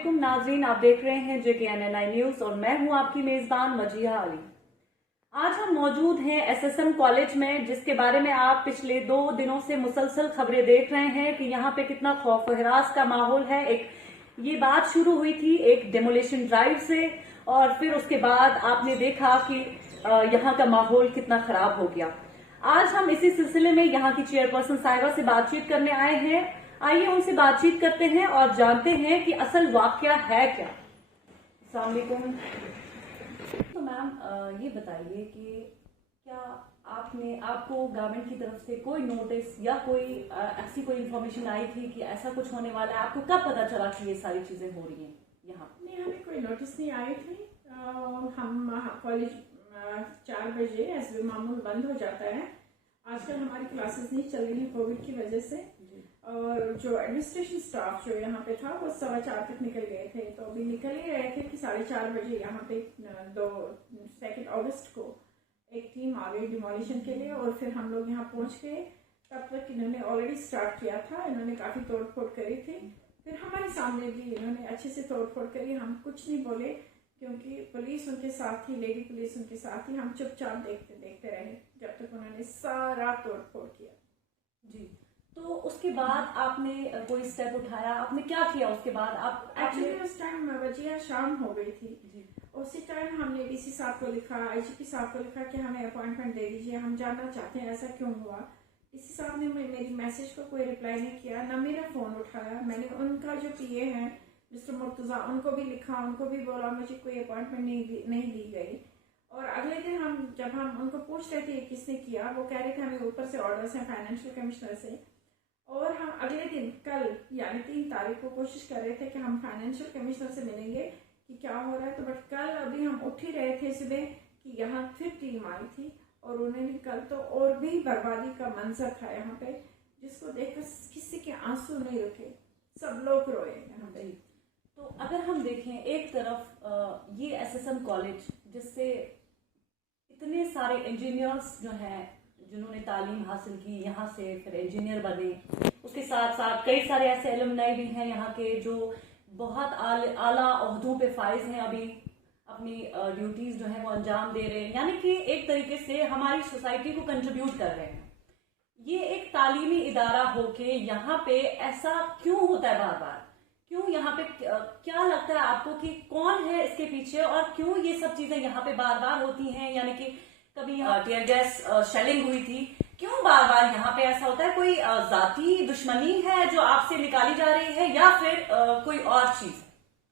वालेकुम नाजरीन, आप देख रहे हैं JKNNI न्यूज और मैं हूं आपकी मेजबान मजिया अली। आज हम मौजूद हैं SSM कॉलेज में, जिसके बारे में आप पिछले 2 दिनों से मुसलसल खबरें देख रहे हैं कि यहाँ पे कितना खौफ व हिरास का माहौल है। ये बात शुरू हुई थी एक डेमोलिशन ड्राइव से और फिर उसके बाद आपने देखा कि यहाँ का माहौल कितना खराब हो गया। आज हम इसी सिलसिले में यहाँ की चेयरपर्सन साहिबा से बातचीत करने आए हैं। आइए उनसे बातचीत करते हैं और जानते हैं कि असल वाकया है क्या। अस्सलाम वालेकुम। तो मैम ये बताइए कि क्या आपको गवर्नमेंट की तरफ से कोई नोटिस या कोई ऐसी कोई इंफॉर्मेशन आई थी कि ऐसा कुछ होने वाला है? आपको कब पता चला कि ये सारी चीजें हो रही हैं यहाँ? नहीं, हमें कोई नोटिस नहीं आई थी। हम कॉलेज 4 बजे एस मामूल बंद हो जाता है। आजकल हमारी क्लासेस नहीं चल रही हैं कोविड की वजह से, और जो एडमिनिस्ट्रेशन स्टाफ जो यहाँ पे था वो 4:15 तक निकल गए थे। तो अभी निकल ही रहे थे कि 4:30 बजे यहाँ पे 2 अगस्त को एक टीम आ गई डिमोलिशन के लिए, और फिर हम लोग यहाँ पहुँच गए। तब तक इन्होंने ऑलरेडी स्टार्ट किया था, इन्होंने काफ़ी तोड़ फोड़ करी थी। फिर हमारे सामने भी इन्होंने अच्छे से तोड़ फोड़ करी। हम कुछ नहीं बोले क्योंकि पुलिस उनके साथ थी, लेडी पुलिस उनके साथ ही। हम चुपचाप देखते रहे जब तक उन्होंने सारा तोड़ फोड़ किया। जी, तो उसके बाद आपने कोई स्टेप उठाया? आपने क्या किया उसके बाद? एक्चुअली उस टाइम वजिया शाम हो गई थी। उसी टाइम हमने डीसी साहब को लिखा, IGP साहब को लिखा कि हमें अपॉइंटमेंट दे दीजिए, हम जानना चाहते हैं ऐसा क्यों हुआ। डीसी साहब ने मेरी मैसेज को कोई रिप्लाई नहीं किया, ना मेरा फोन उठाया। मैंने उनका जो PA है मिस्टर मुर्तजा, उनको भी लिखा, उनको भी बोला मुझे कोई अपॉइंटमेंट नहीं दी गई। और अगले दिन जब हम उनको पूछ रहे थे किसने किया, वो कह रहे थे हमें ऊपर से ऑर्डर्स हैं फाइनेंशियल कमिश्नर से। और हम अगले दिन कल यानी 3 तारीख को कोशिश कर रहे थे कि हम फाइनेंशियल कमिश्नर से मिलेंगे कि क्या हो रहा है। तो बट कल अभी हम उठ ही रहे थे सुबह कि यहाँ फिर टीम आई थी, और उन्होंने कल तो और भी बर्बादी का मंजर था यहाँ पे, जिसको देखकर किसी के आंसू नहीं रुके, सब लोग रोए यहाँ पे। तो अगर हम देखें एक तरफ ये SSM कॉलेज जिससे इतने सारे इंजीनियर्स जो हैं जिन्होंने तालीम हासिल की, यहाँ से फिर इंजीनियर बने, उसके साथ साथ कई सारे ऐसे एलुमनाई भी हैं यहाँ के जो बहुत आला ओहदों पे फाइज हैं, अभी अपनी ड्यूटीज जो है वो अंजाम दे रहे हैं, यानी कि एक तरीके से हमारी सोसाइटी को कंट्रीब्यूट कर रहे हैं। ये एक तालीमी इदारा होके यहाँ पे ऐसा क्यों होता है बार बार? क्यों यहाँ पे क्या लगता है आपको कि कौन है इसके पीछे और क्यों ये सब चीजें यहाँ पे बार बार होती हैं? यानी कि कभी टीयर गैस शेलिंग हुई थी, क्यों बार बार यहाँ पे ऐसा होता है? कोई जाती दुश्मनी है जो आपसे निकाली जा रही है या फिर कोई और चीज?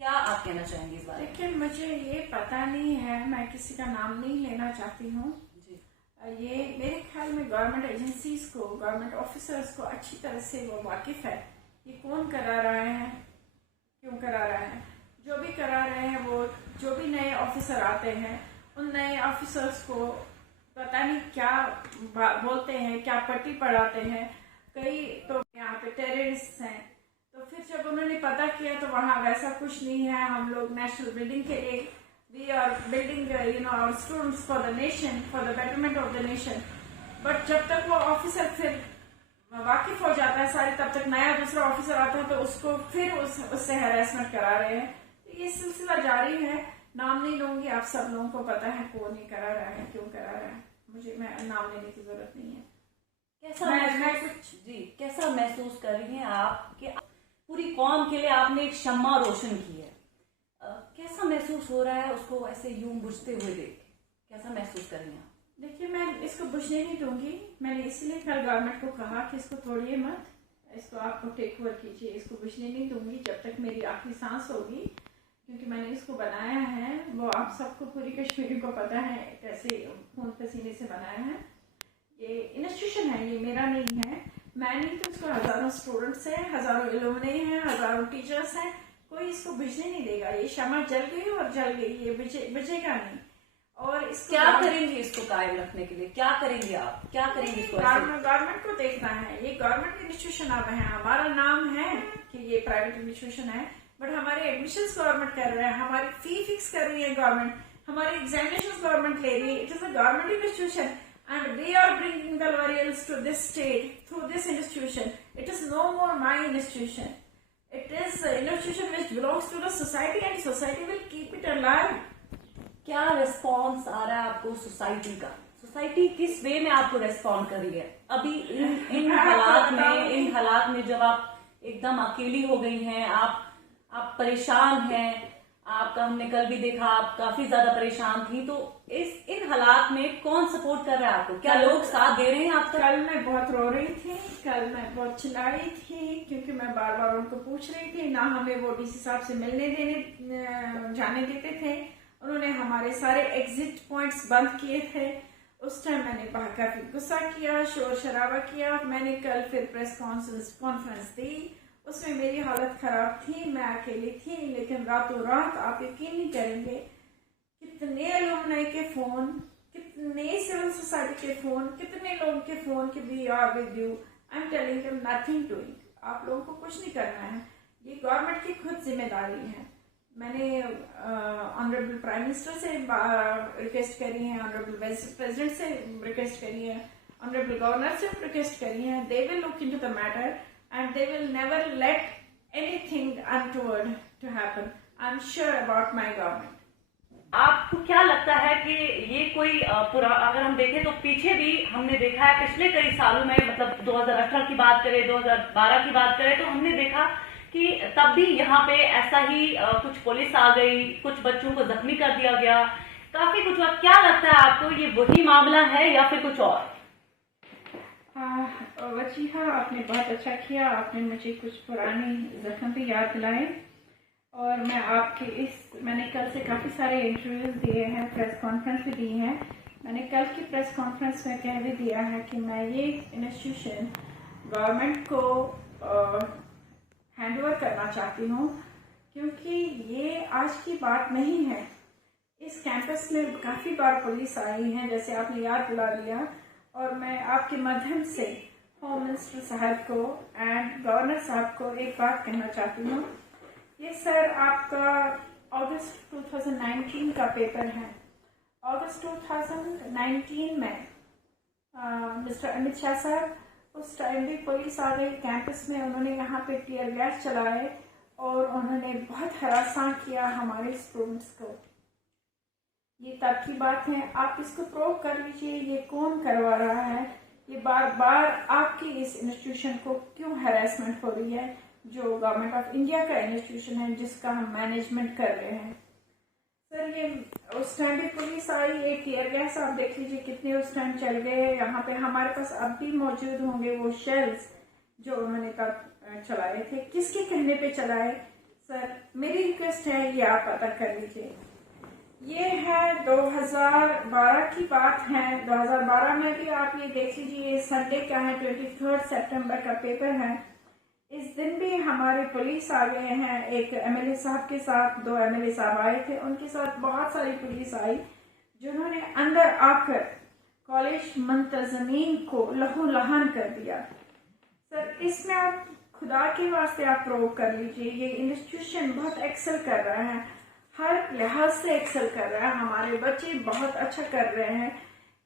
क्या आप कहना चाहेंगे इस बारे में? लेकिन मुझे ये पता नहीं है, मैं किसी का नाम नहीं लेना चाहती हूँ। ये मेरे ख्याल में गवर्नमेंट एजेंसीज को, गवर्नमेंट ऑफिसर्स को अच्छी तरह से वो वाकिफ है ये कौन करा रहा है, क्यों करा रहा है। जो भी करा रहे हैं वो, जो भी नए ऑफिसर आते हैं, उन नए ऑफिसर्स को पता नहीं क्या बोलते हैं, क्या पट्टी पढ़ाते हैं। कई तो यहाँ पे टेररिस्ट हैं। तो फिर जब उन्होंने पता किया तो वहाँ वैसा कुछ नहीं है। हम लोग नेशनल बिल्डिंग के लिए, we are building our students for the nation, for the betterment of the nation. But जब तक वो ऑफिसर फिर वाकिफ हो जाता है सारे, तब तक नया दूसरा ऑफिसर आता है तो उसको फिर उससे हैरेसमेंट करा रहे हैं। तो ये सिलसिला जारी है। नाम नहीं लूंगी, आप सब लोगों को पता है कौन ही करा रहा है, क्यों करा रहा है। मैं नाम लेने की जरूरत नहीं है। कैसा महसूस कर रही हैं आप कि पूरी कौम के लिए आपने एक शम्मा रोशन की है? कैसा महसूस हो रहा है उसको ऐसे यूं बुझते हुए देख? कैसा महसूस कर रही हैं आप? देखिए, मैं इसको बुझने नहीं दूंगी। मैंने इसलिए कल गवर्नमेंट को कहा कि इसको तोड़िए मत, इसको आप टेक ओवर कीजिए। इसको बुझने नहीं दूंगी जब तक मेरी आखिरी सांस होगी, क्योंकि मैंने इसको बनाया है। वो आप सबको, पूरी कश्मीरी को पता है कैसे खून पसीने से बनाया है। ये इंस्टीट्यूशन है, ये मेरा नहीं है। मैं नहीं तो इसको हजारों स्टूडेंट्स हैं, हजारों एलुमनी हैं, हजारों टीचर्स हैं, कोई इसको बुझने नहीं देगा। ये शमा जल गई और जल गई, ये बुझेगा नहीं। और इसको क्या करेंगे इसको कायम रखने के लिए? क्या करेंगे आप? क्या करेंगे? गवर्नमेंट को देखना है। ये गवर्नमेंट इंस्टीट्यूशन अब है, हमारा नाम है कि ये प्राइवेट इंस्टीट्यूशन है, बट हमारे एडमिशंस गवर्नमेंट कर रहे हैं, हमारी फी फिक्स कर रही है गवर्नमेंट, हमारी एग्जामिनेशंस गवर्नमेंट ले रही है। It is a government institution and we are bringing the Loriols to this state through this institution. It is no more my institution. It is an institution which belongs to the society and society will keep it alive. क्या response आ रहा है आपको society का? Society किस वे में आपको respond कर रही है अभी इन हालात में जब आप एकदम अकेली हो गई हैं, आप परेशान हैं, आपका हमने कल भी देखा आप काफी ज्यादा परेशान थी, तो इन हालात में कौन सपोर्ट कर रहा है आपको? क्या लोग साथ दे रहे हैं आपका? कल मैं बहुत रो रही थी, कल मैं बहुत चिल्लाई थी, क्योंकि मैं बार बार उनको पूछ रही थी, ना हमें वो डीसी साहब से जाने देते थे। उन्होंने हमारे सारे एग्जिट पॉइंट्स बंद किए थे। उस टाइम मैंने काफी गुस्सा किया, शोर शराबा किया। मैंने कल फिर प्रेस कॉन्फ्रेंस दी, उसमें मेरी हालत खराब थी, मैं अकेली थी, लेकिन रातों रात आप यकीन नहीं करेंगे कितने एलुमनाई के फोन, कितने सिविल सोसाइटी के फोन, कितने लोगों के फोन कि we are with you, I am telling them nothing doing. आप लोगों को कुछ नहीं करना है, ये गवर्नमेंट की खुद जिम्मेदारी है। मैंने ऑनरेबल प्राइम मिनिस्टर से रिक्वेस्ट करी है, ऑनरेबल वाइस प्रेसिडेंट से रिक्वेस्ट करी है, ऑनरेबल गवर्नर से रिक्वेस्ट करी है। They will look into the matter and they will never let anything untoward to happen. I'm sure about my government. आपको क्या लगता है कि ये कोई अगर हम देखें तो पीछे भी हमने देखा है पिछले कई सालों में, मतलब 2018 की बात करें, 2012 की बात करें, तो हमने देखा कि तब भी यहाँ पे ऐसा ही कुछ पुलिस आ गई, कुछ बच्चों को जख्मी कर दिया गया, काफी कुछ। क्या लगता है आपको, ये वही मामला है या फिर कुछ और? वजीहा, आपने बहुत अच्छा किया, आपने मुझे कुछ पुराने जख्म भी याद दिलाए। और मैंने कल से काफ़ी सारे इंटरव्यूज दिए हैं, प्रेस कॉन्फ्रेंस भी दी है। मैंने कल की प्रेस कॉन्फ्रेंस में कह भी दिया है कि मैं ये इंस्टीट्यूशन गवर्नमेंट को हैंडओवर करना चाहती हूँ, क्योंकि ये आज की बात नहीं है। इस कैंपस में काफ़ी बार पुलिस आई है, जैसे आपने याद दिला दिया। और मैं आपके माध्यम से होम मिनिस्टर साहब को एंड गवर्नर साहब को एक बात कहना चाहती हूँ। ये सर आपका अगस्त 2019 का पेपर है। अगस्त 2019 में मिस्टर अमित शाह साहब, उस टाइम भी पुलिस आ गई कैंपस में, उन्होंने यहाँ पे टीयर गैस चलाए और उन्होंने बहुत हरासा किया हमारे स्टूडेंट्स को। ये तब की बात है, आप इसको प्रूव कर लीजिए ये कौन करवा रहा है, ये बार बार आपकी इस इंस्टीट्यूशन को क्यों हैरेसमेंट हो रही है, जो गवर्नमेंट ऑफ इंडिया का इंस्टीट्यूशन है जिसका हम मैनेजमेंट कर रहे हैं। सर ये उस टाइम भी पुलिस आई, ये टीयर गैस आप देख लीजिए कितने उस टाइम चल गए। यहाँ पे हमारे पास अब भी मौजूद होंगे वो शेल्स जो उन्होंने तब चलाए थे, किसके कहने पे चलाए। सर मेरी रिक्वेस्ट है ये आप पता कर लीजिए। ये है 2012 की बात है। 2012 में भी आप ये देख लीजिए, संडे क्या है, 23 सितंबर का पेपर है। इस दिन भी हमारे पुलिस आ गए हैं, एक एमएलए साहब के साथ, 2 एमएलए साहब आए थे, उनके साथ बहुत सारी पुलिस आई जिन्होंने अंदर आकर कॉलेज मुंतजमीन को लहू लहान कर दिया। सर इसमें आप खुदा के वास्ते आप प्रूव कर लीजिए, ये इंस्टीट्यूशन बहुत एक्सेल कर रहा है, हर लिहाज से एक्सेल कर रहा है, हमारे बच्चे बहुत अच्छा कर रहे हैं।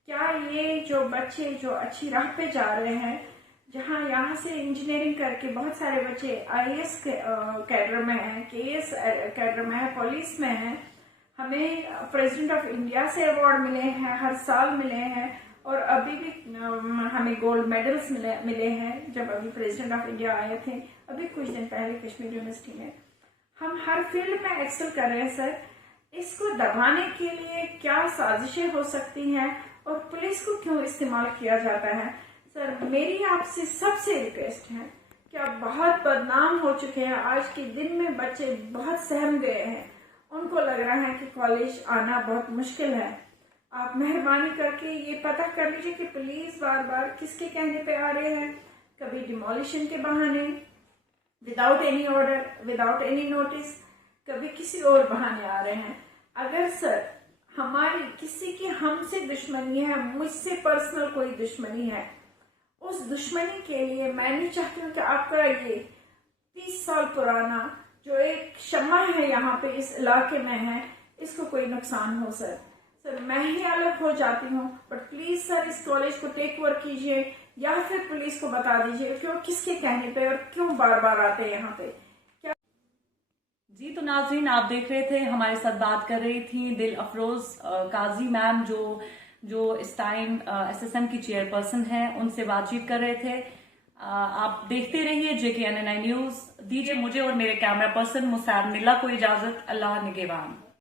क्या ये जो बच्चे जो अच्छी राह पे जा रहे हैं, जहाँ यहाँ से इंजीनियरिंग करके बहुत सारे बच्चे आईएएस कैडर में हैं, केएएस कैडर में है, पुलिस में है, हमें प्रेसिडेंट ऑफ इंडिया से अवार्ड मिले हैं, हर साल मिले हैं, और अभी भी हमें गोल्ड मेडल्स मिले हैं जब अभी प्रेसिडेंट ऑफ इंडिया आए थे अभी कुछ दिन पहले कश्मीर यूनिवर्सिटी में। हम हर फील्ड में एक्सेल कर रहे हैं। सर इसको दबाने के लिए क्या साजिशें हो सकती हैं और पुलिस को क्यों इस्तेमाल किया जाता है। सर मेरी आपसे सबसे रिक्वेस्ट है कि आप बहुत बदनाम हो चुके हैं, आज के दिन में बच्चे बहुत सहम गए हैं, उनको लग रहा है कि कॉलेज आना बहुत मुश्किल है। आप मेहरबानी करके ये पता कर लीजिए कि पुलिस बार बार किसके कहने पे आ रहे हैं, कभी डिमोलिशन के बहाने, without any order, without any notice, कभी किसी और बहाने आ रहे हैं। अगर सर हमारी किसी की हमसे दुश्मनी है, मुझसे पर्सनल कोई दुश्मनी है, उस दुश्मनी के लिए मैं नहीं चाहती हूँ कि आपका ये 30 साल पुराना जो एक शम्मा है यहाँ पे इस इलाके में है, इसको कोई नुकसान हो। सर मैं ही अलग हो जाती हूँ, बट प्लीज सर इस कॉलेज को टेक ओवर कीजिए या फिर पुलिस को बता दीजिए क्यों, किसके कहने पे और क्यों बार बार आते हैं यहाँ पे। जी, तो नाज़रीन, आप देख रहे थे, हमारे साथ बात कर रही थी दिल अफरोज काजी मैम, जो इस टाइम एसएसएम की चेयरपर्सन है, उनसे बातचीत कर रहे थे। आप देखते रहिए JKNNI न्यूज। दीजिए मुझे और मेरे कैमरा पर्सन मुसार निल्ला को इजाजत। अल्लाह निगहबान।